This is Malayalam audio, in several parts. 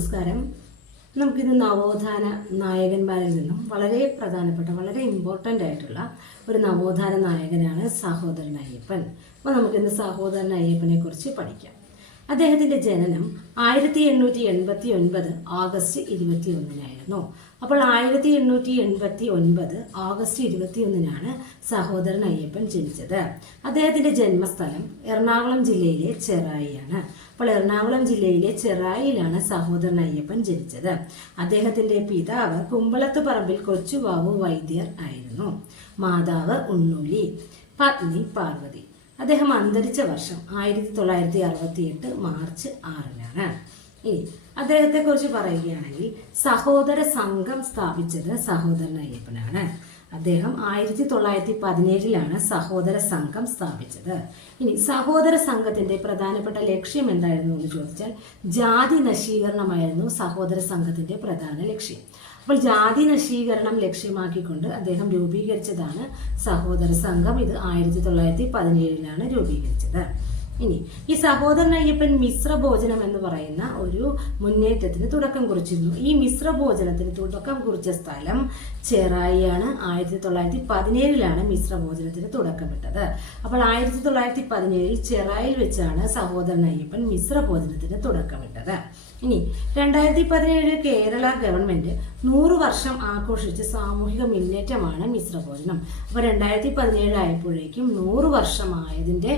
നമസ്കാരം. നമുക്കിത് നവോത്ഥാന നായകന്മാരിൽ നിന്നും വളരെ പ്രധാനപ്പെട്ട വളരെ ഇമ്പോർട്ടന്റ് ആയിട്ടുള്ള ഒരു നവോത്ഥാന നായകനാണ് സഹോദരൻ അയ്യപ്പൻ. അപ്പോൾ നമുക്കിന്ന് സഹോദരൻ അയ്യപ്പനെ കുറിച്ച് പഠിക്കാം. അദ്ദേഹത്തിന്റെ ജനനം ആയിരത്തി എണ്ണൂറ്റി എൺപത്തി ഒൻപത് ആഗസ്റ്റ് ഇരുപത്തി ഒന്നിനായിരുന്നു അപ്പോൾ ആയിരത്തി എണ്ണൂറ്റി എൺപത്തി ഒൻപത് ആഗസ്റ്റ് ഇരുപത്തി ഒന്നിനാണ് സഹോദരൻ അയ്യപ്പൻ ജനിച്ചത്. അദ്ദേഹത്തിന്റെ ജന്മസ്ഥലം എറണാകുളം ജില്ലയിലെ ചെറായിയാണ്. അപ്പോൾ എറണാകുളം ജില്ലയിലെ ചെറായിയിലാണ് സഹോദരൻ അയ്യപ്പൻ ജനിച്ചത്. അദ്ദേഹത്തിന്റെ പിതാവ് കുമ്പളത്ത് പറമ്പിൽ കൊച്ചുവാവു വൈദ്യർ ആയിരുന്നു. മാതാവ് ഉണ്ണുലി പത്നി പാർവതി. അദ്ദേഹം അന്തരിച്ച വർഷം ആയിരത്തി തൊള്ളായിരത്തി അറുപത്തി എട്ട് മാർച്ച് ആറിനാണ്. ഇനി അദ്ദേഹത്തെ കുറിച്ച് പറയുകയാണെങ്കിൽ സഹോദര സംഘം സ്ഥാപിച്ചത് സഹോദരൻ അയ്യപ്പനാണ്. അദ്ദേഹം ആയിരത്തി തൊള്ളായിരത്തി പതിനേഴിലാണ് സഹോദര സംഘം സ്ഥാപിച്ചത്. ഇനി സഹോദര സംഘത്തിന്റെ പ്രധാനപ്പെട്ട ലക്ഷ്യം എന്തായിരുന്നു എന്ന് ചോദിച്ചാൽ ജാതി നശീകരണമായിരുന്നു സഹോദര സംഘത്തിന്റെ പ്രധാന ലക്ഷ്യം. അപ്പോൾ ജാതി നശീകരണം ലക്ഷ്യമാക്കിക്കൊണ്ട് അദ്ദേഹം രൂപീകരിച്ചതാണ് സഹോദര സംഘം. ഇത് ആയിരത്തി തൊള്ളായിരത്തി പതിനേഴിലാണ് രൂപീകരിച്ചത്. ഇനി ഈ സഹോദരൻ അയ്യപ്പൻ മിശ്ര ഭോജനം എന്ന് പറയുന്ന ഒരു മുന്നേറ്റത്തിന് തുടക്കം കുറിച്ചിരുന്നു. ഈ മിശ്ര ഭോജനത്തിന് തുടക്കം കുറിച്ച സ്ഥലം ചെറായിയാണ്. ആയിരത്തി തൊള്ളായിരത്തി പതിനേഴിലാണ് മിശ്ര ഭോജനത്തിന് തുടക്കമിട്ടത്. അപ്പോൾ ആയിരത്തി തൊള്ളായിരത്തി പതിനേഴിൽ ചെറായിൽ വെച്ചാണ് സഹോദരൻ അയ്യപ്പൻ മിശ്ര ഭോജനത്തിന് തുടക്കമിട്ടത്. ഇനി രണ്ടായിരത്തി പതിനേഴ് കേരള ഗവൺമെന്റ് നൂറ് വർഷം ആഘോഷിച്ച സാമൂഹിക മുന്നേറ്റമാണ് മിശ്രഭോജനം. അപ്പോൾ രണ്ടായിരത്തി പതിനേഴ് ആയപ്പോഴേക്കും നൂറ് വർഷമായതിന്റെ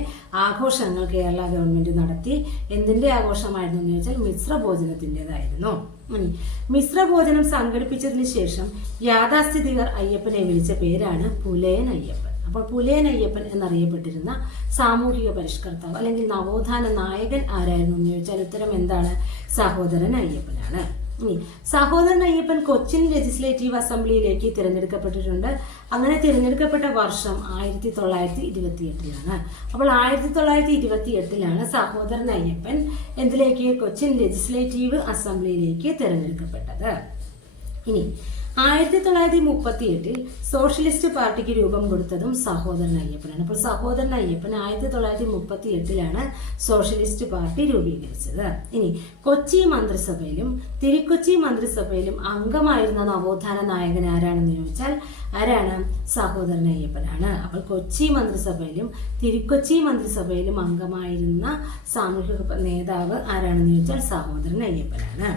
ആഘോഷങ്ങൾ കേരള ഗവൺമെന്റ് നടത്തി. എന്തിന്റെ ആഘോഷമായിരുന്നു എന്ന് ചോദിച്ചാൽ മിശ്രഭോജനത്തിന്റെതായിരുന്നു ഇനി മിശ്രഭോജനം സംഘടിപ്പിച്ചതിന് ശേഷം യാഥാസ്ഥിതികർ അയ്യപ്പനെ വിളിച്ച പേരാണ് പുലയൻ അയ്യപ്പൻ. അപ്പോൾ പുലയൻ അയ്യപ്പൻ എന്നറിയപ്പെട്ടിരുന്ന സാമൂഹിക പരിഷ്കർത്താവ് അല്ലെങ്കിൽ നവോത്ഥാന നായകൻ ആരായിരുന്നു എന്ന് ചോദിച്ചാൽ ഉത്തരം എന്താണ്? സഹോദരൻ അയ്യപ്പനാണ് ഇനി സഹോദരൻ അയ്യപ്പൻ കൊച്ചിൻ ലെജിസ്ലേറ്റീവ് അസംബ്ലിയിലേക്ക് തിരഞ്ഞെടുക്കപ്പെട്ടിട്ടുണ്ട്. അങ്ങനെ തിരഞ്ഞെടുക്കപ്പെട്ട വർഷം ആയിരത്തി തൊള്ളായിരത്തി ഇരുപത്തി എട്ടിലാണ് അപ്പോൾ ആയിരത്തി തൊള്ളായിരത്തി ഇരുപത്തി എട്ടിലാണ് സഹോദരൻ അയ്യപ്പൻ എന്തിലേക്ക് കൊച്ചിൻ ലെജിസ്ലേറ്റീവ് അസംബ്ലിയിലേക്ക് തിരഞ്ഞെടുക്കപ്പെട്ടത്. ഇനി ആയിരത്തി തൊള്ളായിരത്തി മുപ്പത്തി എട്ടിൽ സോഷ്യലിസ്റ്റ് പാർട്ടിക്ക് രൂപം കൊടുത്തതും സഹോദരൻ അയ്യപ്പനാണ്. അപ്പോൾ സഹോദരൻ അയ്യപ്പൻ ആയിരത്തി തൊള്ളായിരത്തി മുപ്പത്തി എട്ടിലാണ് സോഷ്യലിസ്റ്റ് പാർട്ടി രൂപീകരിച്ചത്. ഇനി കൊച്ചി മന്ത്രിസഭയിലും തിരുക്കൊച്ചി മന്ത്രിസഭയിലും അംഗമായിരുന്ന നവോത്ഥാന നായകൻ ആരാണെന്ന് ചോദിച്ചാൽ ആരാണ്? സഹോദരൻ അയ്യപ്പനാണ്. അപ്പോൾ കൊച്ചി മന്ത്രിസഭയിലും തിരുക്കൊച്ചി മന്ത്രിസഭയിലും അംഗമായിരുന്ന സാമൂഹിക നേതാവ് ആരാണെന്ന് ചോദിച്ചാൽ സഹോദരൻ അയ്യപ്പനാണ്.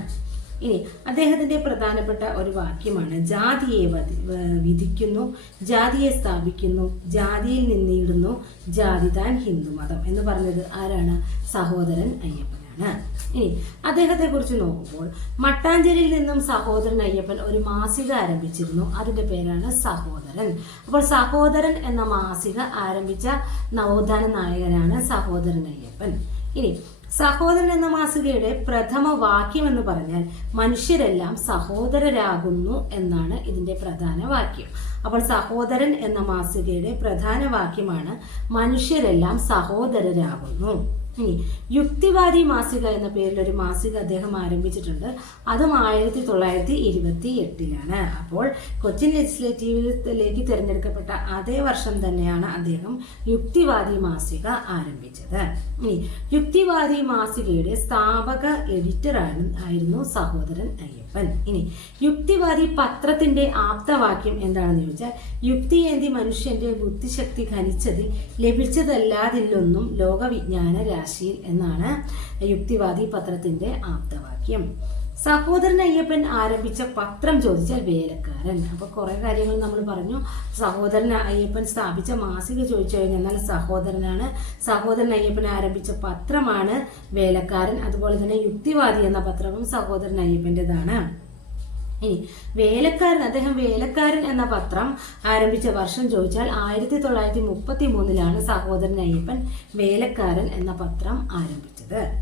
ഇനി അദ്ദേഹത്തിന്റെ പ്രധാനപ്പെട്ട ഒരു വാക്യമാണ് ജാതിയെ വിധിക്കുന്നു ജാതിയെ സ്ഥാപിക്കുന്നു ജാതിയിൽ നിന്നിടുന്നു ജാതി താൻ ഹിന്ദുമതം എന്ന് പറഞ്ഞത് ആരാണ്? സഹോദരൻ അയ്യപ്പനാണ്. ഇനി അദ്ദേഹത്തെ കുറിച്ച് നോക്കുമ്പോൾ മട്ടാഞ്ചേരിയിൽ നിന്നും സഹോദരൻ അയ്യപ്പൻ ഒരു മാസിക ആരംഭിച്ചിരുന്നു. അതിന്റെ പേരാണ് സഹോദരൻ. അപ്പോൾ സഹോദരൻ എന്ന മാസിക ആരംഭിച്ച നവോത്ഥാന നായകനാണ് സഹോദരൻ അയ്യപ്പൻ. ഇനി സഹോദരൻ എന്ന മാസികയുടെ പ്രഥമ വാക്യം എന്ന് പറഞ്ഞാൽ മനുഷ്യരെല്ലാം സഹോദരരാകുന്നു എന്നാണ് ഇതിന്റെ പ്രധാന വാക്യം. അപ്പോൾ സഹോദരൻ എന്ന മാസികയുടെ പ്രധാന വാക്യമാണ് മനുഷ്യരെല്ലാം സഹോദരരാകുന്നു. ഇനി യുക്തിവാദി മാസിക എന്ന പേരിൽ ഒരു മാസിക അദ്ദേഹം ആരംഭിച്ചിട്ടുണ്ട്. അതും ആയിരത്തി തൊള്ളായിരത്തി ഇരുപത്തി എട്ടിലാണ് അപ്പോൾ കൊച്ചിൻ ലെജിസ്ലേറ്റീവിലേക്ക് തിരഞ്ഞെടുക്കപ്പെട്ട അതേ വർഷം തന്നെയാണ് അദ്ദേഹം യുക്തിവാദി മാസിക ആരംഭിച്ചത്. ഇനി യുക്തിവാദി മാസികയുടെ സ്ഥാപക എഡിറ്ററാണ് ആയിരുന്നു സഹോദരൻ അയ്യപ്പൻ. ഇനി യുക്തിവാദി പത്രത്തിന്റെ ആപ്തവാക്യം എന്താണെന്ന് ചോദിച്ചാൽ യുക്തിയേന്തി മനുഷ്യന്റെ ബുദ്ധിശക്തി ഖനിച്ചതിൽ ലഭിച്ചതല്ലാതില്ലൊന്നും ലോകവിജ്ഞാന രാശിയിൽ എന്നാണ് യുക്തിവാദി പത്രത്തിന്റെ ആപ്തവാക്യം. സഹോദരൻ അയ്യപ്പൻ ആരംഭിച്ച പത്രം ചോദിച്ചാൽ വേലക്കാരൻ. അപ്പൊ കുറെ കാര്യങ്ങൾ നമ്മൾ പറഞ്ഞു. സഹോദരൻ അയ്യപ്പൻ സ്ഥാപിച്ച മാസിക ചോദിച്ചു കഴിഞ്ഞാൽ സഹോദരനാണ്. സഹോദരൻ അയ്യപ്പൻ ആരംഭിച്ച പത്രമാണ് വേലക്കാരൻ. അതുപോലെ തന്നെ യുക്തിവാദി എന്ന പത്രവും സഹോദരൻ അയ്യപ്പന്റെതാണ്. ഇനി വേലക്കാരൻ അദ്ദേഹം വേലക്കാരൻ എന്ന പത്രം ആരംഭിച്ച വർഷം ചോദിച്ചാൽ ആയിരത്തി തൊള്ളായിരത്തി മുപ്പത്തി മൂന്നിലാണ് സഹോദരൻ അയ്യപ്പൻ വേലക്കാരൻ എന്ന പത്രം ആരംഭിച്ചത്.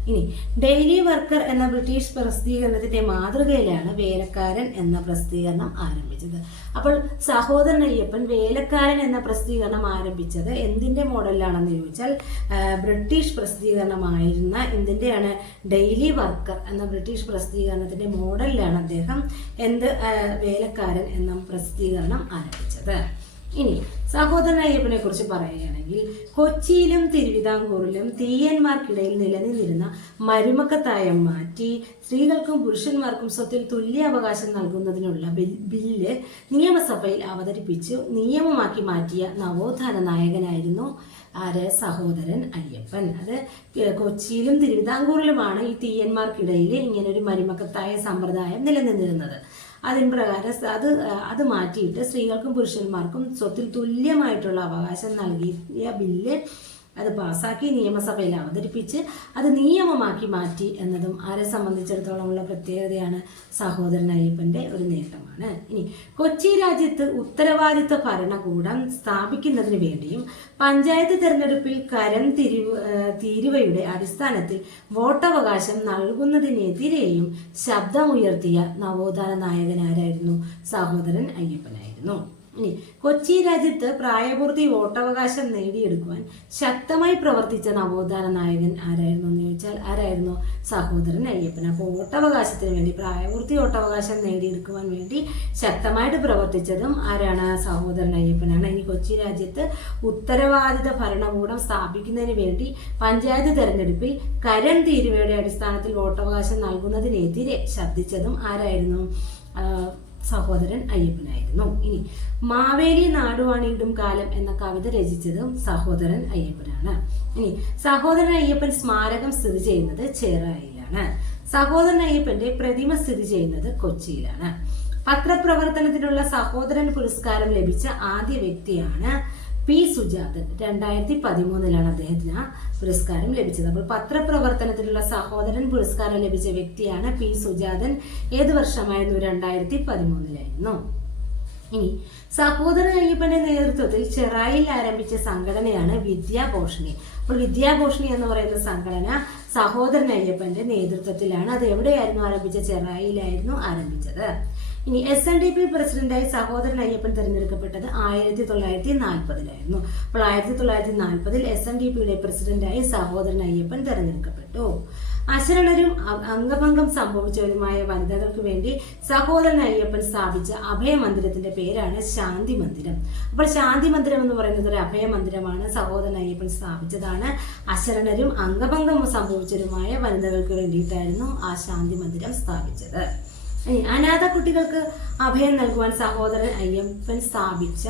ഇനി ഡെയിലി വർക്കർ എന്ന ബ്രിട്ടീഷ് പ്രസിദ്ധീകരണത്തിന്റെ മാതൃകയിലാണ് വേലക്കാരൻ എന്ന പ്രസിദ്ധീകരണം ആരംഭിച്ചത്. അപ്പോൾ സഹോദരൻ അയ്യപ്പൻ വേലക്കാരൻ എന്ന പ്രസിദ്ധീകരണം ആരംഭിച്ചത് എന്തിന്റെ മോഡലിലാണെന്ന് ചോദിച്ചാൽ ബ്രിട്ടീഷ് പ്രസിദ്ധീകരണമായിരുന്ന എന്തിന്റെയാണ് ഡെയിലി വർക്കർ എന്ന ബ്രിട്ടീഷ് പ്രസിദ്ധീകരണത്തിന്റെ മോഡലിലാണ് അദ്ദേഹം എന്ത് വേലക്കാരൻ എന്ന പ്രസിദ്ധീകരണം ആരംഭിച്ചത്. ഇനി സഹോദരൻ അയ്യപ്പനെ കുറിച്ച് പറയുകയാണെങ്കിൽ കൊച്ചിയിലും തിരുവിതാംകൂറിലും തീയന്മാർക്കിടയിൽ നിലനിന്നിരുന്ന മരുമക്കത്തായം മാറ്റി സ്ത്രീകൾക്കും പുരുഷന്മാർക്കും സ്വത്തിൽ തുല്യ അവകാശം നൽകുന്നതിനുള്ള ബില്ല് നിയമസഭയിൽ അവതരിപ്പിച്ച്. നിയമമാക്കി മാറ്റിയ നവോത്ഥാന നായകനായിരുന്നു ആര്? സഹോദരൻ അയ്യപ്പൻ. അത് കൊച്ചിയിലും തിരുവിതാംകൂറിലുമാണ് ഈ തീയന്മാർക്കിടയിൽ ഇങ്ങനൊരു മരുമക്കത്തായ സമ്പ്രദായം നിലനിന്നിരുന്നത്. അതിന് പ്രകാരം അത് അത് മാറ്റിയിട്ട് സ്ത്രീകൾക്കും പുരുഷന്മാർക്കും സ്വത്തിൽ തുല്യമായിട്ടുള്ള അവകാശം നൽകിയ ബില്ല് അത് പാസാക്കി നിയമസഭയിൽ അവതരിപ്പിച്ച് അത് നിയമമാക്കി മാറ്റി എന്നതും ആരെ സംബന്ധിച്ചിടത്തോളം ഉള്ള പ്രത്യേകതയാണ് സഹോദരൻ അയ്യപ്പന്റെ ഒരു നേട്ടമാണ്. ഇനി കൊച്ചി രാജ്യത്ത് ഉത്തരവാദിത്ത ഭരണകൂടം സ്ഥാപിക്കുന്നതിന് വേണ്ടിയും പഞ്ചായത്ത് തെരഞ്ഞെടുപ്പിൽ കരം തിരിവ് തീരുവയുടെ അടിസ്ഥാനത്തിൽ വോട്ടവകാശം നൽകുന്നതിനെതിരെയും ശബ്ദമുയർത്തിയ നവോത്ഥാന നായകനാരായിരുന്നു സഹോദരൻ അയ്യപ്പനായിരുന്നു. ഇനി കൊച്ചി രാജ്യത്ത് പ്രായപൂർത്തി വോട്ടവകാശം നേടിയെടുക്കുവാൻ ശക്തമായി പ്രവർത്തിച്ച നവോത്ഥാന നായകൻ ആരായിരുന്നു എന്ന് ചോദിച്ചാൽ ആരായിരുന്നു? സഹോദരൻ അയ്യപ്പൻ. അപ്പോൾ വോട്ടവകാശത്തിന് വേണ്ടി പ്രായപൂർത്തി വോട്ടവകാശം നേടിയെടുക്കുവാൻ വേണ്ടി ശക്തമായിട്ട് പ്രവർത്തിച്ചതും ആരാണ്? സഹോദരൻ അയ്യപ്പനാണ്. ഇനി കൊച്ചി രാജ്യത്ത് ഉത്തരവാദിത ഭരണകൂടം സ്ഥാപിക്കുന്നതിന് വേണ്ടി പഞ്ചായത്ത് തെരഞ്ഞെടുപ്പിൽ കരം തീരുവയുടെ അടിസ്ഥാനത്തിൽ വോട്ടവകാശം നൽകുന്നതിനെതിരെ ശബ്ദിച്ചതും ആരായിരുന്നു? സഹോദരൻ അയ്യപ്പനായിരുന്നു. ഇനി മാവേലി നാടുവാണീണ്ടും കാലം എന്ന കവിത രചിച്ചതും സഹോദരൻ അയ്യപ്പനാണ്. ഇനി സഹോദരൻ അയ്യപ്പൻ സ്മാരകം സ്ഥിതി ചെയ്യുന്നത് ചേറായിലാണ്. സഹോദരൻ അയ്യപ്പന്റെ പ്രതിമ സ്ഥിതി ചെയ്യുന്നത് കൊച്ചിയിലാണ്. പത്രപ്രവർത്തനത്തിനുള്ള സഹോദരൻ പുരസ്കാരം ലഭിച്ച ആദ്യ വ്യക്തിയാണ് പി സുജാതൻ രണ്ടായിരത്തി പതിമൂന്നിലാണ് അദ്ദേഹത്തിന് ആ പുരസ്കാരം ലഭിച്ചത്. അപ്പോൾ പത്രപ്രവർത്തനത്തിലുള്ള സഹോദരൻ പുരസ്കാരം ലഭിച്ച വ്യക്തിയാണ് പി സുജാതൻ. ഏത് വർഷമായിരുന്നു? രണ്ടായിരത്തി പതിമൂന്നിലായിരുന്നു ഇനി സഹോദരൻ അയ്യപ്പന്റെ നേതൃത്വത്തിൽ ചെറായിൽ ആരംഭിച്ച സംഘടനയാണ് വിദ്യാഭോഷണി അപ്പോൾ വിദ്യാഭോഷണി എന്ന് പറയുന്ന സംഘടന സഹോദരൻ അയ്യപ്പന്റെ നേതൃത്വത്തിലാണ്. അത് എവിടെയായിരുന്നു ആരംഭിച്ച ചെറായിലായിരുന്നു ആരംഭിച്ചത്. ഇനി എസ് എൻ ഡി പി പ്രസിഡന്റായി സഹോദരൻ അയ്യപ്പൻ തിരഞ്ഞെടുക്കപ്പെട്ടത് ആയിരത്തി തൊള്ളായിരത്തി നാൽപ്പതിലായിരുന്നു അപ്പോൾ ആയിരത്തി തൊള്ളായിരത്തി നാൽപ്പതിൽ എസ് എൻ ഡി പിയുടെ പ്രസിഡന്റായി സഹോദരൻ അയ്യപ്പൻ തിരഞ്ഞെടുക്കപ്പെട്ടു. അശരണരും അംഗഭംഗം സംഭവിച്ചവരുമായ വനിതകൾക്ക് വേണ്ടി സഹോദരൻ അയ്യപ്പൻ സ്ഥാപിച്ച അഭയമന്ദിരത്തിന്റെ പേരാണ് ശാന്തി മന്ദിരം. അപ്പോൾ ശാന്തി മന്ദിരം എന്ന് പറയുന്നത് ഒരു അഭയമന്ദിരമാണ് സഹോദരൻ അയ്യപ്പൻ സ്ഥാപിച്ചതാണ്. അശരണരും അംഗഭംഗം സംഭവിച്ചവരുമായ വനിതകൾക്ക് വേണ്ടിയിട്ടായിരുന്നു ആ ശാന്തി മന്ദിരം സ്ഥാപിച്ചത്. അനാഥ കുട്ടികൾക്ക് അഭയം നൽകുവാൻ സഹോദരൻ അയ്യപ്പൻ സ്ഥാപിച്ച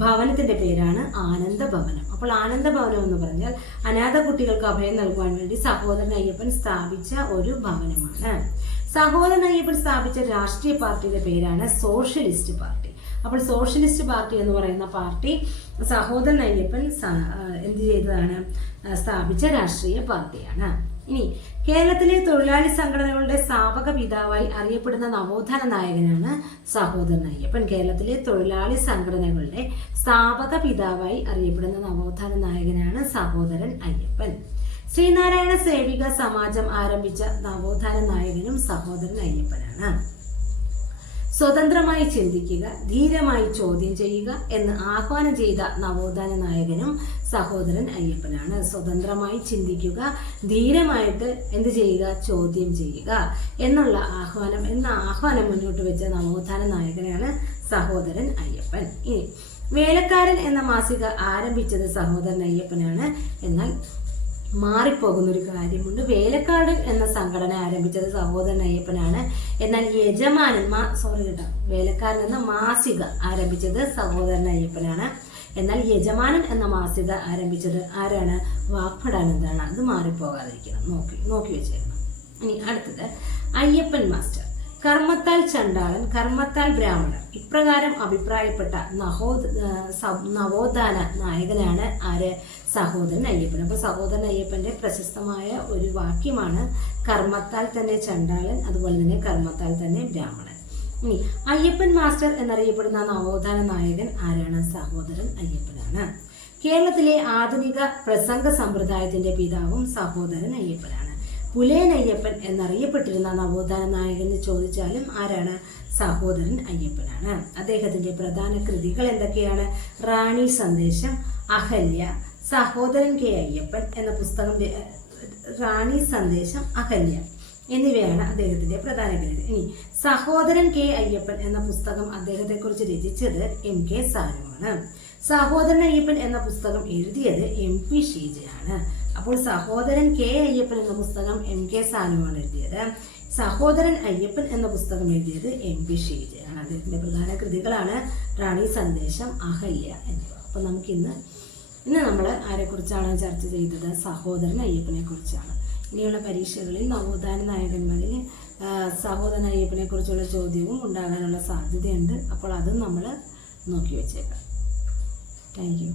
ഭവനത്തിന്റെ പേരാണ് ആനന്ദ ഭവനം. അപ്പോൾ ആനന്ദ ഭവനം എന്ന് പറഞ്ഞാൽ അനാഥ കുട്ടികൾക്ക് അഭയം നൽകുവാൻ വേണ്ടി സഹോദരൻ അയ്യപ്പൻ സ്ഥാപിച്ച ഒരു ഭവനമാണ്. സഹോദരൻ അയ്യപ്പൻ സ്ഥാപിച്ച രാഷ്ട്രീയ പാർട്ടിയുടെ പേരാണ് സോഷ്യലിസ്റ്റ് പാർട്ടി. അപ്പോൾ സോഷ്യലിസ്റ്റ് പാർട്ടി എന്ന് പറയുന്ന പാർട്ടി സഹോദരൻ അയ്യപ്പൻ എന്ത് ചെയ്തതാണ്? സ്ഥാപിച്ച രാഷ്ട്രീയ പാർട്ടിയാണ്. ഇനി കേരളത്തിലെ തൊഴിലാളി സംഘടനകളുടെ സ്ഥാപക പിതാവായി അറിയപ്പെടുന്ന നവോത്ഥാന നായകനാണ് സഹോദരൻ അയ്യപ്പൻ. കേരളത്തിലെ തൊഴിലാളി സംഘടനകളുടെ സ്ഥാപക പിതാവായി അറിയപ്പെടുന്ന നവോത്ഥാന നായകനാണ് സഹോദരൻ അയ്യപ്പൻ. ശ്രീനാരായണ സേവിക സമാജം ആരംഭിച്ച നവോത്ഥാന നായകനും സഹോദരൻ അയ്യപ്പനാണ്. സ്വതന്ത്രമായി ചിന്തിക്കുക ധീരമായി ചോദ്യം ചെയ്യുക എന്ന് ആഹ്വാനം ചെയ്ത നവോത്ഥാന നായകനും സഹോദരൻ അയ്യപ്പനാണ്. സ്വതന്ത്രമായി ചിന്തിക്കുക ധീരമായിട്ട് എന്ത് ചെയ്യുക? ചോദ്യം ചെയ്യുക എന്നുള്ള ആഹ്വാനം എന്ന ആഹ്വാനം മുന്നോട്ട് വെച്ച നവോത്ഥാന നായകനാണ് സഹോദരൻ അയ്യപ്പൻ. ഇനി വേലക്കാരൻ എന്ന മാസിക ആരംഭിച്ചത് സഹോദരൻ അയ്യപ്പനാണ്. എന്നാൽ മാറിപ്പോകുന്ന ഒരു കാര്യമുണ്ട്. വേലക്കാട് എന്ന സംഘടന ആരംഭിച്ചത് സഹോദരൻ അയ്യപ്പനാണ്. എന്നാൽ യജമാനൻ മാ സോറി കേട്ടോ വേലക്കാരൻ എന്ന മാസിക ആരംഭിച്ചത് സഹോദരൻ അയ്യപ്പനാണ്. എന്നാൽ യജമാനൻ എന്ന മാസിക ആരംഭിച്ചത് ആരാണ്? വാക്പടാനന്ദാണ് അത് മാറിപ്പോകാതിരിക്കണം. നോക്കി നോക്കി വെച്ചേക്കണം. ഇനി അടുത്തത് അയ്യപ്പൻ മാസ്റ്റർ. കർമ്മത്താൽ ചണ്ടാളൻ കർമ്മത്താൽ ബ്രാഹ്മണർ ഇപ്രകാരം അഭിപ്രായപ്പെട്ട നഹോ നവോത്ഥാന നായകനാണ് ആര്? സഹോദരൻ അയ്യപ്പൻ. അപ്പോൾ സഹോദരൻ അയ്യപ്പന്റെ പ്രശസ്തമായ ഒരു വാക്യമാണ് കർമ്മത്താൽ തന്നെ ചണ്ടാളൻ അതുപോലെ തന്നെ കർമ്മത്താൽ തന്നെ ബ്രാഹ്മണൻ. ഇനി അയ്യപ്പൻ മാസ്റ്റർ എന്നറിയപ്പെടുന്ന നവോത്ഥാന നായകൻ ആരാണ്? സഹോദരൻ അയ്യപ്പനാണ്. കേരളത്തിലെ ആധുനിക പ്രസംഗ സമ്പ്രദായത്തിന്റെ പിതാവും സഹോദരൻ അയ്യപ്പനാണ്. പുലയൻ അയ്യപ്പൻ എന്നറിയപ്പെട്ടിരുന്ന നവോത്ഥാന നായകൻ ചോദിച്ചാലും ആരാണ്? സഹോദരൻ അയ്യപ്പനാണ്. അദ്ദേഹത്തിന്റെ പ്രധാന കൃതികൾ എന്തൊക്കെയാണ്? റാണി സന്ദേശം അഹല്യ സഹോദരൻ കെ അയ്യപ്പൻ എന്ന പുസ്തകം റാണി സന്ദേശം അഹല്യ. എന്നിവയാണ് അദ്ദേഹത്തിന്റെ പ്രധാന പേര് ഇനി സഹോദരൻ കെ അയ്യപ്പൻ എന്ന പുസ്തകം അദ്ദേഹത്തെക്കുറിച്ച് രചിച്ചത് എം കെ സാനുവാണ്. സഹോദരൻ അയ്യപ്പൻ എന്ന പുസ്തകം എഴുതിയത് എം പി ഷീജയാണ്. അപ്പോൾ സഹോദരൻ കെ അയ്യപ്പൻ എന്ന പുസ്തകം എം കെ സാനുവാണ് എഴുതിയത്. സഹോദരൻ അയ്യപ്പൻ എന്ന പുസ്തകം എഴുതിയത് എം പി ഷീജയാണ്. അദ്ദേഹത്തിന്റെ പ്രധാന കൃതികളാണ് റാണി സന്ദേശം അഹല്യ എന്നിവ. അപ്പോൾ നമുക്കിന്ന് ഇന്ന് നമ്മൾ ആരെക്കുറിച്ചാണ് ചർച്ച ചെയ്തത്? സഹോദരൻ അയ്യപ്പനെ കുറിച്ചാണ് ഇനിയുള്ള പരീക്ഷകളിൽ നവോത്ഥാന നായകന്മാരിൽ സഹോദരൻ അയ്യപ്പനെ കുറിച്ചുള്ള ചോദ്യവും ഉണ്ടാകാനുള്ള സാധ്യതയുണ്ട്. അപ്പോൾ അതും നമ്മൾ നോക്കി വെച്ചേക്കാം. Thank you